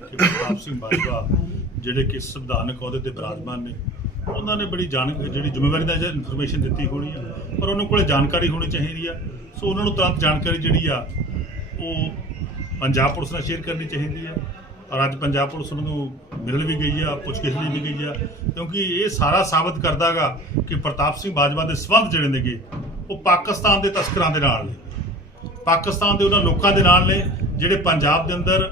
ਕਿ ਪ੍ਰਤਾਪ ਸਿੰਘ ਬਾਜਵਾ ਜਿਹੜੇ ਕਿ ਸੰਵਿਧਾਨਕ ਅਹੁਦੇ ਤੇ ਬਰਾਜਮਾਨ ਨੇ, ਉਹਨਾਂ ਨੇ ਬੜੀ ਜਾਣ, ਜਿਹੜੀ ਜ਼ਿੰਮੇਵਾਰੀ ਦਾ ਇਨਫੋਰਮੇਸ਼ਨ ਦਿੱਤੀ ਹੋਣੀ ਆ, ਪਰ ਉਹਨਾਂ ਕੋਲੇ ਜਾਣਕਾਰੀ ਹੋਣੀ ਚਾਹੀਦੀ ਆ। ਸੋ ਉਹਨਾਂ ਨੂੰ ਤੁਰੰਤ ਜਾਣਕਾਰੀ ਜਿਹੜੀ ਆ, ਉਹ ਪੰਜਾਬ ਪੁਲਿਸ ਨਾਲ ਸ਼ੇਅਰ ਕਰਨੀ ਚਾਹੀਦੀ ਆ। ਔਰ ਅੱਜ ਪੰਜਾਬ ਪੁਲਿਸ ਉਹਨਾਂ ਨੂੰ ਮਿਲਣ ਵੀ ਗਈ ਆ, ਪੁੱਛਗਿੱਛ ਲਈ ਵੀ ਗਈ ਆ, ਕਿਉਂਕਿ ਇਹ ਸਾਰਾ ਸਾਬਤ ਕਰਦਾਗਾ ਕਿ ਪ੍ਰਤਾਪ ਸਿੰਘ ਬਾਜਵਾ ਦੇ ਸਬੰਧ ਜਿਹੜੇ ਨੇਗੇ, ਉਹ ਪਾਕਿਸਤਾਨ ਦੇ ਤਸਕਰਾਂ ਦੇ ਨਾਲ ਨੇ। ਪਾਕਿਸਤਾਨ ਦੇ ਉਹਨਾਂ ਲੋਕਾਂ ਦੇ ਨਾਲ ਨੇ, ਜਿਹੜੇ ਪੰਜਾਬ ਦੇ ਅੰਦਰ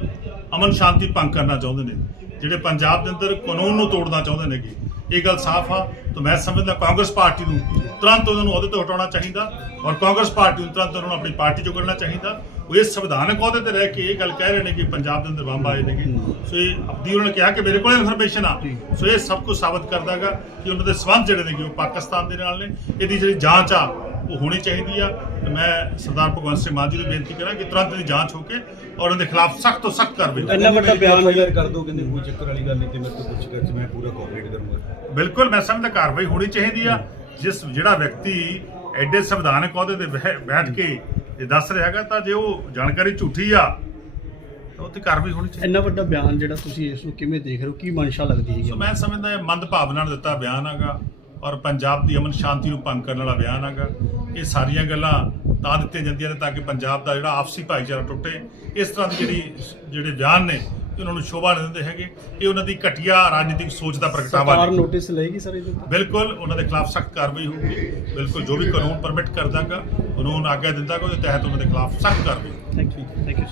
ਅਮਨ ਸ਼ਾਂਤੀ ਭੰਗ ਕਰਨਾ ਚਾਹੁੰਦੇ ਨੇ। ਜਿਹੜੇ ਪੰਜਾਬ ਦੇ ਅੰਦਰ ਕਾਨੂੰਨ ਨੂੰ ਤੋੜਨਾ ਚਾਹੁੰਦੇ ਨੇਗੇ, ਇਹ ਗੱਲ ਸਾਫ਼ ਆ। ਤਾਂ ਮੈਂ ਸਮਝਦਾ ਕਾਂਗਰਸ ਪਾਰਟੀ ਨੂੰ ਤੁਰੰਤ ਉਹਨਾਂ ਨੂੰ ਅਹੁਦੇ ਤੋਂ ਹਟਾਉਣਾ ਚਾਹੀਦਾ ਔਰ ਕਾਂਗਰਸ ਪਾਰਟੀ ਨੂੰ ਤੁਰੰਤ ਉਹਨਾਂ ਨੂੰ ਆਪਣੀ ਪਾਰਟੀ ਚੋਂ ਕੱਢਣਾ ਚਾਹੀਦਾ। ਉਹ ਇਸ ਸੰਵਿਧਾਨਕ ਅਹੁਦੇ ਤੇ ਰਹਿ ਕੇ ਇਹ ਗੱਲ ਕਹਿ ਰਹੇ ਨੇ ਕਿ ਪੰਜਾਬ ਦੇ ਅੰਦਰ ਬੰਬ ਆਏ ਨੇਗੇ। ਸੋ ਇਹ ਅਬਦੀ ਉਹਨਾਂ ਨੇ ਕਿਹਾ ਕਿ ਮੇਰੇ ਕੋਲ ਇਨਫੋਰਮੇਸ਼ਨ ਆ। ਸੋ ਇਹ ਸਭ ਕੁਝ ਸਾਬਤ ਕਰਦਾਗਾ ਕਿ ਉਹਨਾਂ ਦੇ ਸਬੰਧ ਜਿਹੜੇ ਨੇਗੇ ਉਹ ਪਾਕਿਸਤਾਨ ਦੇ ਨਾਲ ਨੇ। ਇਹਦੀ ਜਿਹੜੀ ਜਾਂਚ ਆ ਉਹ ਹੋਣੀ ਚਾਹੀਦੀ ਆ। ਤੇ ਮੈਂ ਸਰਦਾਰ ਭਗਵੰਤ ਸਿੰਘ ਮਾਨ ਜੀ ਨੂੰ ਬੇਨਤੀ ਕਰਾਂ ਕਿ ਤੁਰੰਤ ਇਹਦੀ ਜਾਂਚ ਹੋ ਕੇ ਔਰ ਉਹਨਾਂ ਦੇ ਖਿਲਾਫ ਸਖਤ ਤੋਂ ਸਖਤ ਕਾਰਵਾਈ। ਇੰਨਾ ਵੱਡਾ ਬਿਆਨ ਕਲੀਅਰ ਕਰ ਦੋ ਕਹਿੰਦੇ ਕੋਈ ਚੱਕਰ ਵਾਲੀ ਗੱਲ ਨਹੀਂ ਤੇ ਮੇਰੇ ਤੋਂ ਪੁੱਛ ਕਰ ਮੈਂ ਪੂਰਾ ਕੋਆਪਰੇਟ ਕਰੂੰਗਾ। ਬਿਲਕੁਲ ਮੈਂ ਸਮਝਦਾ ਕਾਰਵਾਈ ਹੋਣੀ ਚਾਹੀਦੀ ਆ। ਜਿਸ ਜਿਹੜਾ ਵਿਅਕਤੀ ਐਡੇ ਸੰਵਿਧਾਨਕ ਅਹੁਦੇ ਤੇ ਬਹਿ- ਬੈਠ ਕੇ ਇਹ ਦੱਸ ਰਿਹਾ ਹੈਗਾ ਤਾਂ ਜੇ ਉਹ ਜਾਣਕਾਰੀ ਝੂਠੀ ਆ ਤਾਂ ਤੇ ਕਾਰਵਾਈ ਹੋਣੀ ਚਾਹੀਦੀ। ਇੰਨਾ ਵੱਡਾ ਬਿਆਨ ਜਿਹੜਾ ਤੁਸੀਂ ਇਸ ਨੂੰ ਕਿਵੇਂ ਦੇਖ ਰਹੇ ਹੋ? ਕੀ ਮਨਸ਼ਾ ਲੱਗਦੀ ਸੋ ਮੈਂ ਸਮਝਦਾ ਇਹ ਮੰਦ ਭਾਵਨਾ ਨਾਲ ਦਿੱਤਾ ਬਿਆਨ ਹੈਗਾ ਔਰ ਪੰਜਾਬ ਦੀ ਅਮਨ ਸ਼ਾਂਤੀ ਨੂੰ ਭੰਗ ਕਰਨ ਵਾਲਾ ਬਿਆਨ ਹੈਗਾ। ਇਹ ਸਾਰੀਆਂ ਗੱਲਾਂ ਤਾਂ ਦਿੱਤੀਆਂ ਜਾਂਦੀਆਂ ਨੇ ਤਾਂ ਕਿ ਪੰਜਾਬ ਦਾ ਜਿਹੜਾ ਆਪਸੀ ਭਾਈਚਾਰਾ ਟੁੱਟੇ। ਇਸ ਤਰ੍ਹਾਂ ਦੀ ਜਿਹੜੀ ਜਿਹੜੇ ਬਿਆਨ ਨੇ ਇਹ ਉਹਨਾਂ ਨੂੰ ਸ਼ੋਭਾ ਨਹੀਂ ਦਿੰਦੇ ਹੈਗੇ। ਇਹ ਉਹਨਾਂ ਦੀ ਘਟੀਆ ਰਾਜਨੀਤਿਕ ਸੋਚ ਦਾ ਪ੍ਰਗਟਾਵਾ ਸਰਕਾਰ ਨੋਟਿਸ ਲਏਗੀ ਸਰ ਇਹਦੇ ਉੱਤੇ? ਬਿਲਕੁਲ ਉਹਨਾਂ ਦੇ ਖਿਲਾਫ ਸਖਤ ਕਾਰਵਾਈ ਹੋਊਗੀ। ਬਿਲਕੁਲ ਜੋ ਵੀ ਕਾਨੂੰਨ ਪਰਮਿਟ ਕਰਦਾਗਾ ਕਾਨੂੰਨ ਆਗਿਆ ਦਿੰਦਾਗਾ ਉਹਦੇ ਤਹਿਤ ਉਹਨਾਂ ਦੇ ਖਿਲਾਫ ਸਖਤ ਕਾਰਵਾਈ ਥੈਂਕ ਯੂ ਥੈਂਕ ਯੂ